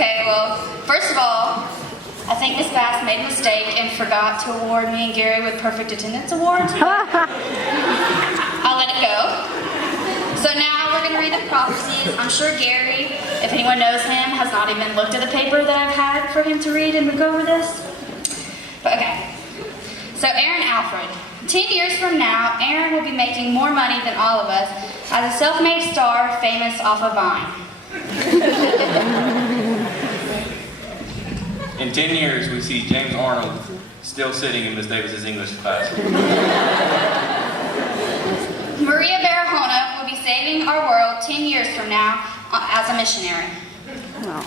Okay, well, first of all, I think Miss Bass made a mistake and forgot to award me and Gary with perfect attendance awards. I'll let it go. So now we're going to read the prophecies. I'm sure Gary, if anyone knows him, has not even looked at the paper that I've had for him to read and go over this. But okay. So Aaron Alfred. 10 years from now, Aaron will be making more money than all of us as a self-made star famous off a Vine. In 10 years, we see James Arnold still sitting in Miss Davis's English class. Maria Barahona will be saving our world 10 years from now as a missionary. No.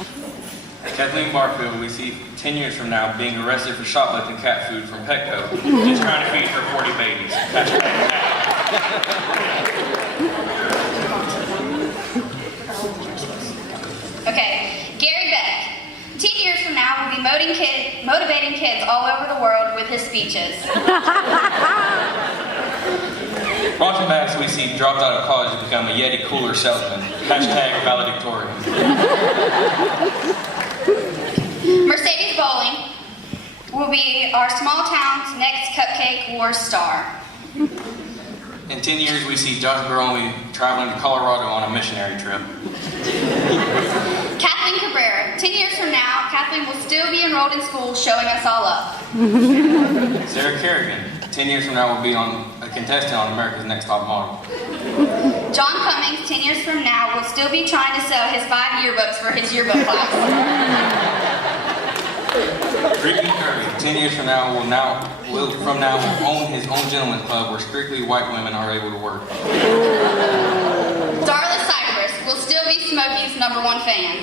Kathleen Barfield, we see 10 years from now being arrested for shoplifting cat food from Petco, just trying to feed her 40 babies. Okay, Gary Beck. 10 years from now, we'll be motivating kids all over the world with his speeches. Bronson Bass, we see dropped out of college to become a Yeti cooler salesman. #valedictorian. Mercedes Bowling will be our small town's next Cupcake War star. In 10 years, we see Josh Barone traveling to Colorado on a missionary trip. Kathleen Cabrera. 10 years from now, Kathleen will still be enrolled in school showing us all up. Sarah Kerrigan, 10 years from now, will be a contestant on America's Next Top Model. John Cummings, 10 years from now, will still be trying to sell his 5 yearbooks for his yearbook class. Ricky Curry, 10 years from now, will own his own gentleman's club where strictly white women are able to work. Darla Cypress will still be Smokey's #1 fan.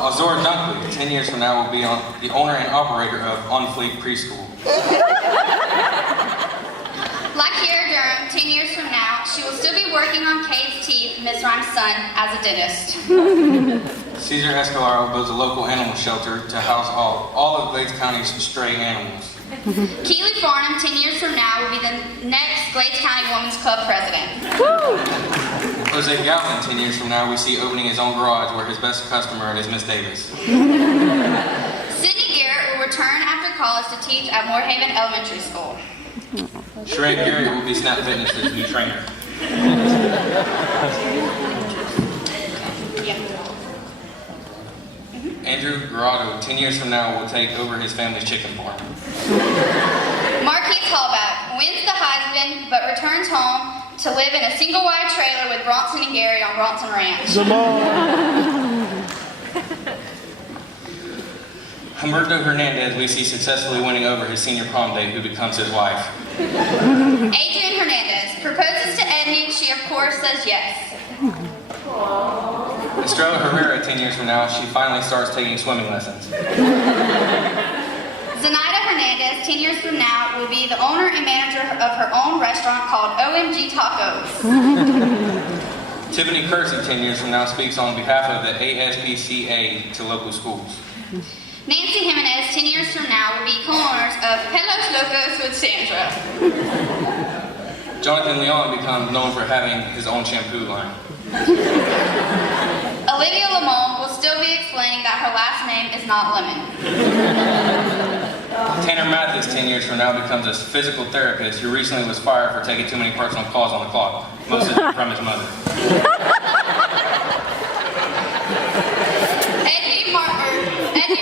Azora Dunkley, 10 years from now, will be the owner and operator of On Fleet Preschool. Lakiera Durham, 10 years from now, she will still be working on Kate's teeth, Miss Rhyme's son, as a dentist. Cesar Escalaro builds a local animal shelter to house all of Glades County's stray animals. Keely Farnham, 10 years from now, will be the next Glades County Women's Club president. Jose Galvin, 10 years from now, we see opening his own garage where his best customer is Miss Davis. Sydney Garrett will return after college to teach at Moorhaven Elementary School. Sheree Garrett will be Snap Fitness's new trainer. Andrew Grotto, 10 years from now, will take over his family's chicken farm. Marquise Hallback wins the Heisman, but returns home to live in a single-wide trailer with Bronson and Gary on Bronson Ranch. Humberto Hernandez, we see successfully winning over his senior prom date, who becomes his wife. Adrian Hernandez proposes to Edney, and she of course says yes. Estrella Herrera, 10 years from now, she finally starts taking swimming lessons. Zenaida Hernandez, 10 years from now, will be the owner and manager of her own restaurant called OMG Tacos. Tiffany Kersey, 10 years from now, speaks on behalf of the ASPCA to local schools. Nancy Jimenez, 10 years from now, will be co-owners of Pelos Locos with Sandra. Jonathan Leon becomes known for having his own shampoo line. Olivia Lamont will still be explaining that her last name is not Lemon. Tanner Mathis, 10 years from now, becomes a physical therapist who recently was fired for taking too many personal calls on the clock, most of them from his mother. Eddie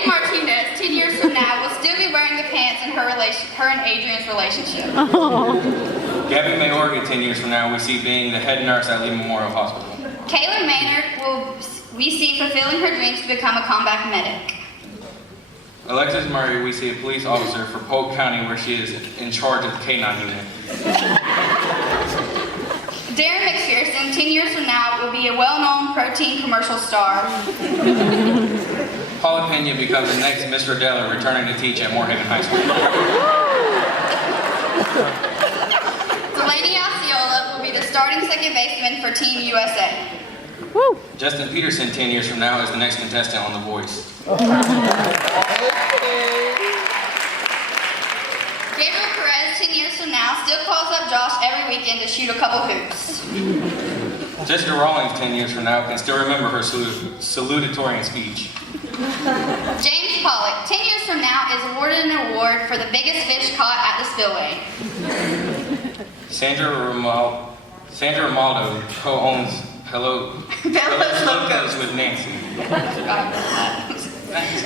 Martinez, 10 years from now, will still be wearing the pants in her and Adrian's relationship. Gabby Mayorga, 10 years from now, we see being the head nurse at Lee Memorial Hospital. Kayla Maynard we see fulfilling her dreams to become a combat medic. Alexis Murray, we see a police officer for Polk County where she is in charge of the K-9 unit. Darren McPherson, 10 years from now, will be a well-known protein commercial star. Paula Pena becomes the next Miss Rodella, returning to teach at Moorhaven High School. Delaney Osceola will be the starting second baseman for Team USA. Woo. Justin Peterson, 10 years from now, is the next contestant on The Voice. Gabriel Perez, 10 years from now, still calls up Josh every weekend to shoot a couple hoops. Jessica Rawlings 10 years from now can still remember her salutatorian speech. James Pollock, 10 years from now, is awarded an award for the biggest fish caught at the spillway. Sandra Romaldo co-owns Bellows Locos with Nancy.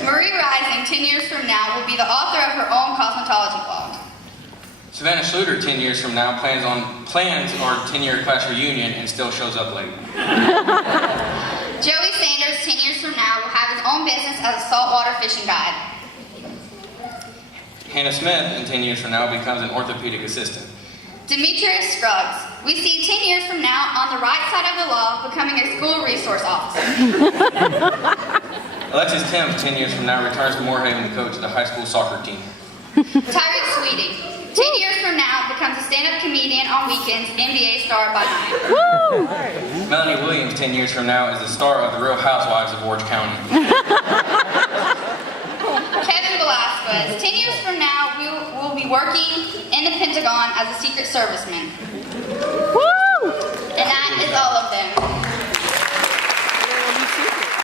Marie Rising, 10 years from now, will be the author of her own cosmetology blog. Savannah Schluter 10 years from now plans our 10-year class reunion and still shows up late. Joey Sanders, 10 years from now, will have his own business as a saltwater fishing guide. Hannah Smith in 10 years from now becomes an orthopedic assistant. Demetrius Scruggs, we see 10 years from now on the right side of the law becoming a school resource officer. Alexis Timms 10 years from now returns to Moorhaven to coach the high school soccer team. Tyreek Sweeting, 10 years from now, becomes a stand-up comedian on weekends, NBA star by night. Melanie Williams 10 years from now is the star of The Real Housewives of Orange County. Kevin Velasquez, 10 years from now, will be working in the Pentagon as a Secret Serviceman.